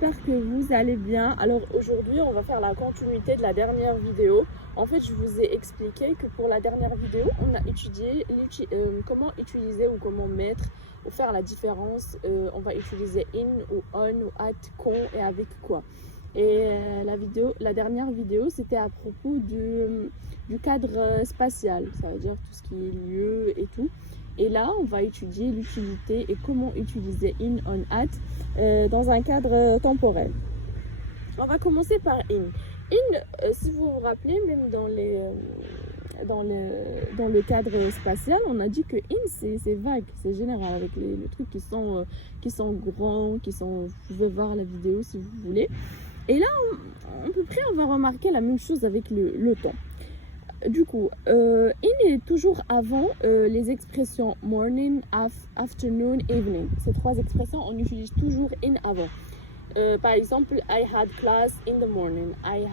j'espère que vous allez bien. Alors aujourd'hui, on va faire la continuité de la dernière vidéo. En fait, je vous ai expliqué que pour la dernière vidéo, on a étudié comment utiliser ou comment mettre ou faire la différence. On va utiliser in ou on ou at, quand et avec quoi. Et la dernière vidéo, c'était à propos du cadre spatial, ça veut dire tout ce qui est lieu et tout. Et là, on va étudier l'utilité et comment utiliser in, on, at dans un cadre temporel. On va commencer par in. In, si vous vous rappelez, même dans le cadre spatial, on a dit que in, c'est vague, c'est général, avec les trucs qui sont grands, vous pouvez voir la vidéo si vous voulez. Et là, à peu près, on va remarquer la même chose avec le temps. Du coup, in est toujours avant les expressions morning, afternoon, evening. Ces trois expressions, on utilise toujours in avant. Par exemple, I had class in the morning. I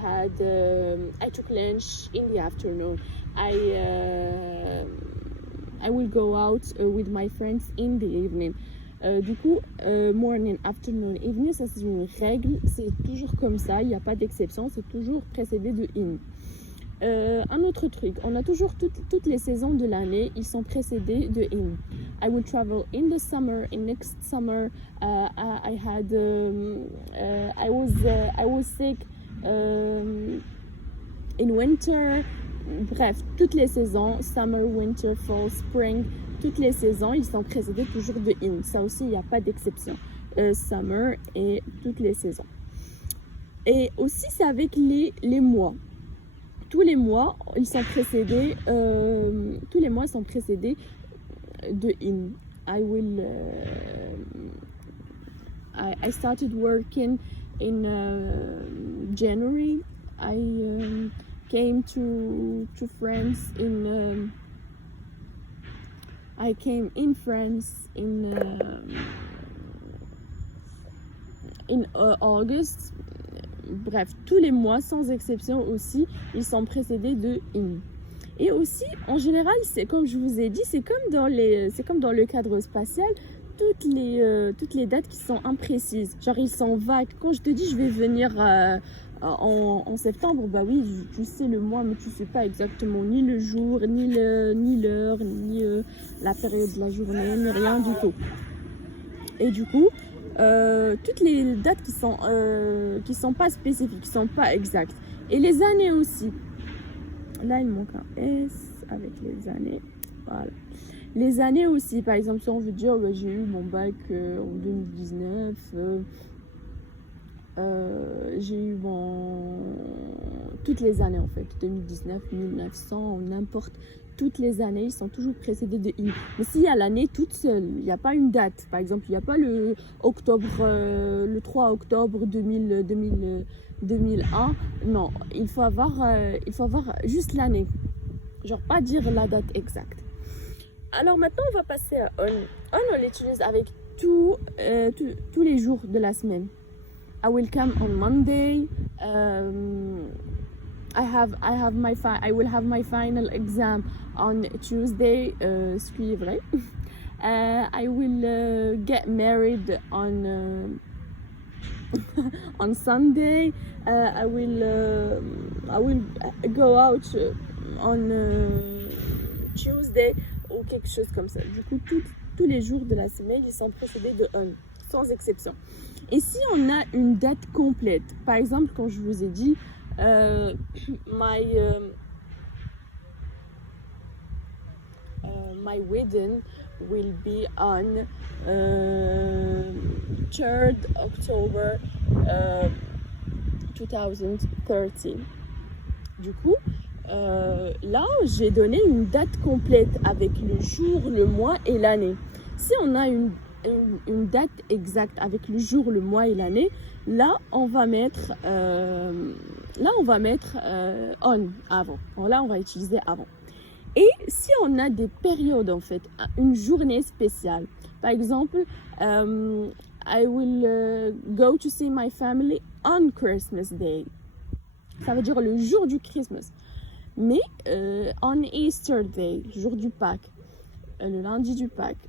took lunch in the afternoon. I will go out with my friends in the evening. Du coup, morning, afternoon, evening, ça c'est une règle. C'est toujours comme ça, il n'y a pas d'exception. C'est toujours précédé de in. Un autre truc, on a toujours toutes les saisons de l'année, ils sont précédés de in. I will travel in the summer, in next summer. I was sick in winter. Bref, toutes les saisons, summer, winter, fall, spring, toutes les saisons, ils sont précédés toujours de in. Ça aussi, il n'y a pas d'exception. Summer et toutes les saisons. Et aussi, c'est avec les mois. Tous les mois, ils sont précédés. Tous les mois sont précédés de in. I started working in January. I came to France in. I came in France in August. Bref, tous les mois, sans exception aussi, ils sont précédés de in. Et aussi, en général, c'est comme je vous ai dit, c'est comme dans le cadre spatial, toutes les dates qui sont imprécises. Genre, ils sont vagues. Quand je te dis, je vais venir en septembre, bah oui, tu sais le mois, mais tu sais pas exactement ni le jour, ni l'heure, ni la période de la journée, ni rien du tout. Et du coup, toutes les dates qui sont pas spécifiques, qui sont pas exactes. Et les années aussi. Là, il manque un S avec les années. Voilà. Les années aussi, par exemple, si on veut dire, j'ai eu mon bac en 2019, j'ai eu toutes les années en fait, 2019, 1900, n'importe. Toutes les années, ils sont toujours précédés de in. Mais s'il y a l'année toute seule, il n'y a pas une date. Par exemple, il n'y a pas le 3 octobre 2001. Non, il faut avoir juste l'année. Genre, pas dire la date exacte. Alors maintenant, on va passer à on. On l'utilise avec tous les jours de la semaine. I will come on Monday. I will have my final exam on Tuesday. Ce qui est vrai. I will get married on Sunday. I will go out on Tuesday ou quelque chose comme ça. Du coup, tous les jours de la semaine, ils sont précédés de on, sans exception. Et si on a une date complète, par exemple, quand je vous ai dit my wedding will be on 3rd October 2013. Du coup, là, j'ai donné une date complète avec le jour, le mois et l'année. Si on a une date exacte avec le jour, le mois et l'année, là on va mettre on avant. Là on va utiliser avant. Et si on a des périodes en fait, une journée spéciale, par exemple, I will go to see my family on Christmas Day. Ça veut dire le jour du Christmas. Mais on Easter Day, jour du Pâques, le lundi du Pâques.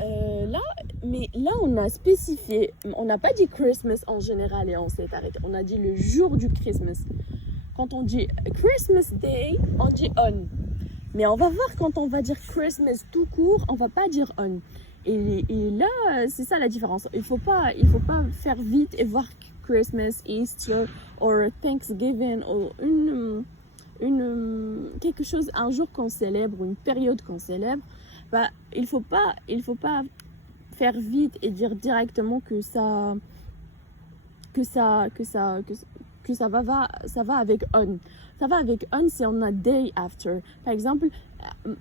là, mais là, on a spécifié. On n'a pas dit Christmas en général et on s'est arrêté. On a dit le jour du Christmas. Quand on dit Christmas Day, on dit on. Mais on va voir quand on va dire Christmas tout court, on va pas dire on. Et là, c'est ça la différence. Il faut pas faire vite et voir Christmas, Easter, ou Thanksgiving, ou quelque chose, un jour qu'on célèbre, une période qu'on célèbre. Bah, il faut pas faire vite et dire directement que ça va avec on. Ça va avec on, c'est on a day after. Par exemple,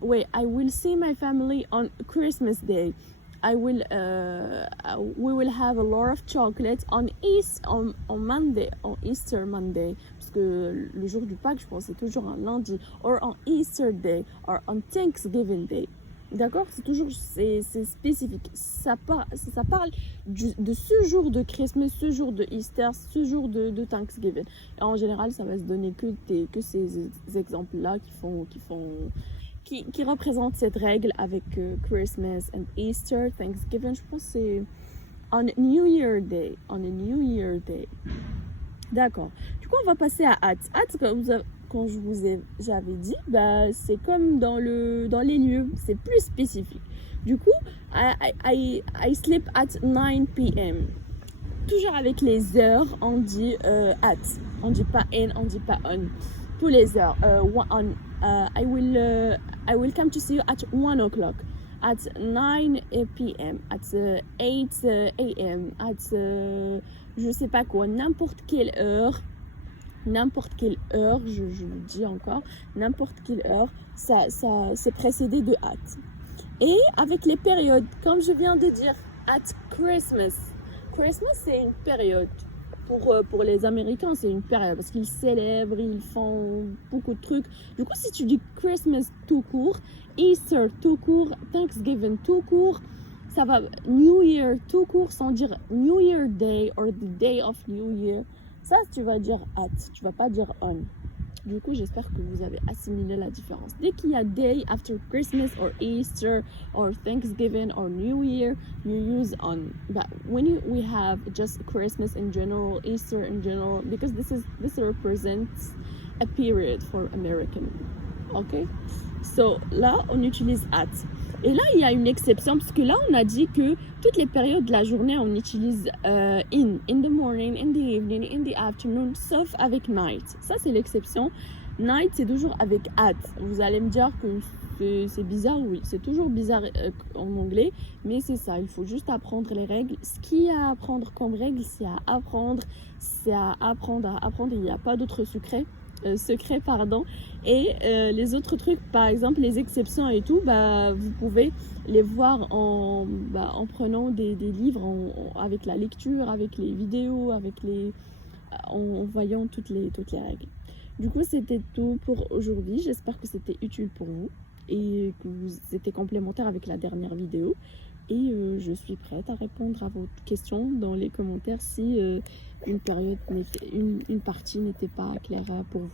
wait, I will see my family on Christmas Day. We will have a lot of chocolate on Monday, on Easter Monday. Parce que le jour du Pâques, je pense, c'est toujours un lundi. Or on Easter Day, or on Thanksgiving Day. D'accord? C'est toujours, c'est spécifique. Ça parle de ce jour de Christmas, ce jour de Easter, ce jour de Thanksgiving. Et en général, ça va se donner que ces exemples-là qui représentent cette règle avec Christmas and Easter, Thanksgiving. Je pense que c'est on a New Year Day. D'accord. Du coup, on va passer à at. At, quand j'avais dit, bah, c'est comme dans les lieux, c'est plus spécifique. Du coup, I sleep at 9 p.m. Toujours avec les heures, on dit at. On dit pas in, on dit pas on. Tous les heures. I will come to see you at 1 o'clock. At 9 p.m. At 8 a.m. At je sais pas quoi, n'importe quelle heure, je le dis encore, n'importe quelle heure, ça c'est précédé de at. Et avec les périodes, comme je viens de dire, at Christmas. Christmas, c'est une période. Pour les Américains, c'est une période parce qu'ils célèbrent, ils font beaucoup de trucs. Du coup, si tu dis Christmas tout court, Easter tout court, Thanksgiving tout court, ça va New Year tout court sans dire New Year Day or the Day of New Year. Ça, tu vas dire at, tu vas pas dire on. Du coup, j'espère que vous avez assimilé la différence. Dès qu'il y a day after Christmas or Easter or Thanksgiving or New Year, you use on. But when we have just Christmas in general, Easter in general, because this represents a period for American. Okay? So là, on utilise at. Et là, il y a une exception parce que là, on a dit que toutes les périodes de la journée, on utilise in the morning, in the evening, in the afternoon, sauf avec night. Ça, c'est l'exception. Night, c'est toujours avec at. Vous allez me dire que c'est bizarre, oui. C'est toujours bizarre en anglais, mais c'est ça. Il faut juste apprendre les règles. Ce qu'il y a à apprendre comme règle, c'est à apprendre. Il n'y a pas d'autre secret. Et les autres trucs, par exemple les exceptions et tout, bah, vous pouvez les voir en prenant des livres, avec la lecture, avec les vidéos, en voyant toutes les règles. Du coup, c'était tout pour aujourd'hui. J'espère que c'était utile pour vous et que vous étiez complémentaire avec la dernière vidéo. Et je suis prête à répondre à vos questions dans les commentaires si une partie n'était pas claire pour vous.